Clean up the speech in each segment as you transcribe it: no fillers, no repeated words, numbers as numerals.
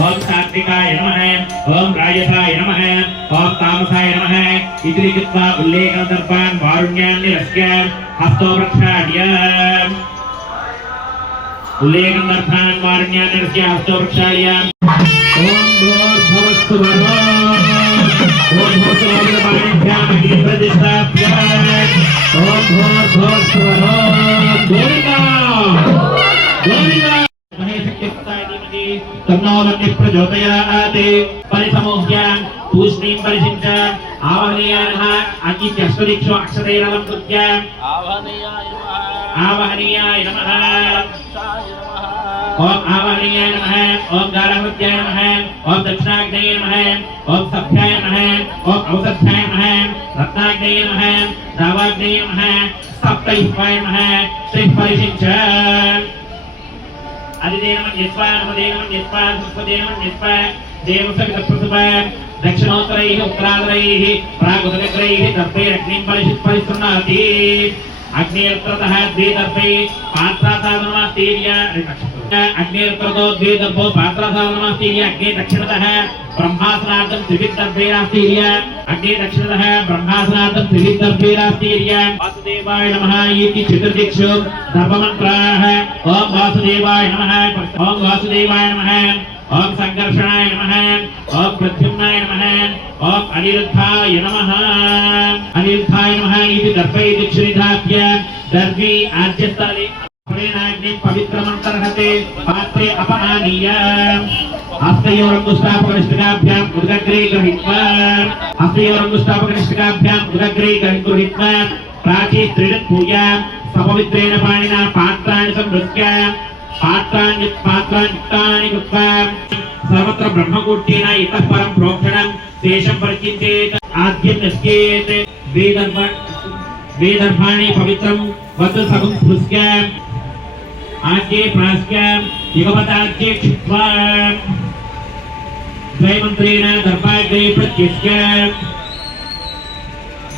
ओम सात्विकाय नमः ओम राजसाय नमः ओम तामसाय नमः इति लिखित्वा उल्लेखदर्पान् वारुण्यान् निरस्य हस्तो प्रक्षाल्य उल्लेखदर्पान् वारुण्यान् निरस्य हस्तो प्रक्षाल्य ओम भूर्भुवस्सुवरो ओम भूर्भुवस्सुवरो प्रतिष्ठाप्य ओम भूर्भुवस्सुवरो गोविंदा गोविंदा तन्नोमन्य प्रचोदयात् परिसमोह्यां तूष्णीं परिषिञ्च आवाहनीयानः अकित्यष्टदिक्षु अक्षतैरलं कृत्य आवाहनीयाय नमः ओम आवाहनीयाय नमः ओम गारहत्याय नमः ओम दक्षिणाग्नये नमः ओम सभ्याय नमः ओम औषध्याय नमः रत्नाग्नये नमः दावाग्नये नमः सप्तैवाय नमः श्री परिषिञ्च अधिदेवं यस्वा नमदेवं यस्वा सुस्वदेवं यस्वा देवसवितप्रसुभा दक्षिणोत्तरैः उत्तरादरैः प्रागुदग्रैः दर्भैः अग्निं परिसृणाति अग्निर्त्रतः द्वे दर्भै पात्रासाधनमास्तीर्य अग्निर्त्रतो द्वे दर्भो पात्रासाधनमास्तीर्य अग्नि दक्षिणतः ब्रह्मासनार्थं त्रिविद्धर्भैरास्तीर्य अग्नि दक्षिणतः ब्रह्मासनार्थं त्रिविद्धर्भैरास्तीर्य वासुदेवाय नमः इति चतुर्दिक्षु दर्भमन्त्राः ओम वासुदेवाय नमः ओम वासुदेवाय नमः ओम संकर्षणाय नमः ओम प्रद्युम्नाय नमः ओम अनिरुद्धाय नमः इति दर्भै दक्षिणिधाप्य दर्भी आज्यस्थले प्रेणाग्निं पवित्रमन्तर्हते पात्रे अपआनीय हस्तयोरङ्गुष्ठापकनिष्ठिकाभ्यां उदग्रे गृहीत्वा गृहीत्वा प्राची त्रिणपूजां सपवित्रेण पाणिना पात्राणि संवृत्य पात्राण्युक्तानि कृत्वा सर्वत्र ब्रह्मकूट्येन इतः परं प्रोक्षणं शेषं परिचिन्तेत् आद्यं नश्येत् वेदर्भाणि पवित्रं वदसगुं स्पृश्य आद्ये प्रास्य युगपदाद्ये क्षिप्त्वा द्वैमन्त्रेण दर्भाग्रे प्रत्यस्य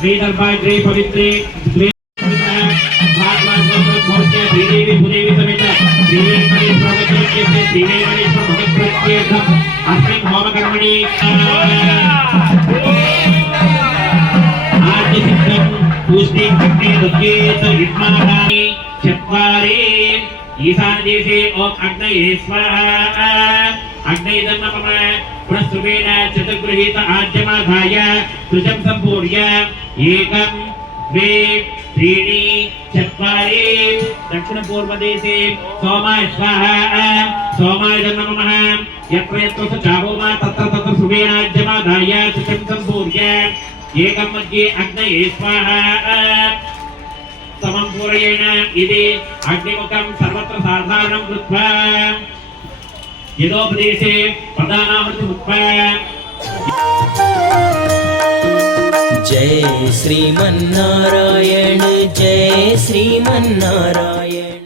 वेदर्भाग्रे पवित्रे श्रीदेवी भूदेवी समेत अस्मिन् होमकर्मणि आद्यसिद्धं पूष्णीं भक्ते दद्येत विद्मानानि चत्वारि ईशानदेशे ओम अग्नये स्वाहा अग्नये नमः प्रस्रुवेण चतुर्गृहीत आद्यमाधाय त्रिजं सम्पूर्य एकं द्वे त्रीणि चत्वारि दक्षिणपूर्वदेशे सोमाय स्वाहा सोमाय नमः यत्र यत्र स चाहोमा तत्र तत्र सुवेणाद्यमाधाय त्रिजं सम्पूर्य एकं मध्ये अग्नये स्वाहा समं पूरयेण इति अग्निमुखं सर्वत्र साधारणं कृत्वा यदोपदेशे प्रधानामृतमुक्त्वा जय श्रीमन्नारायण जय श्रीमन्नारायण।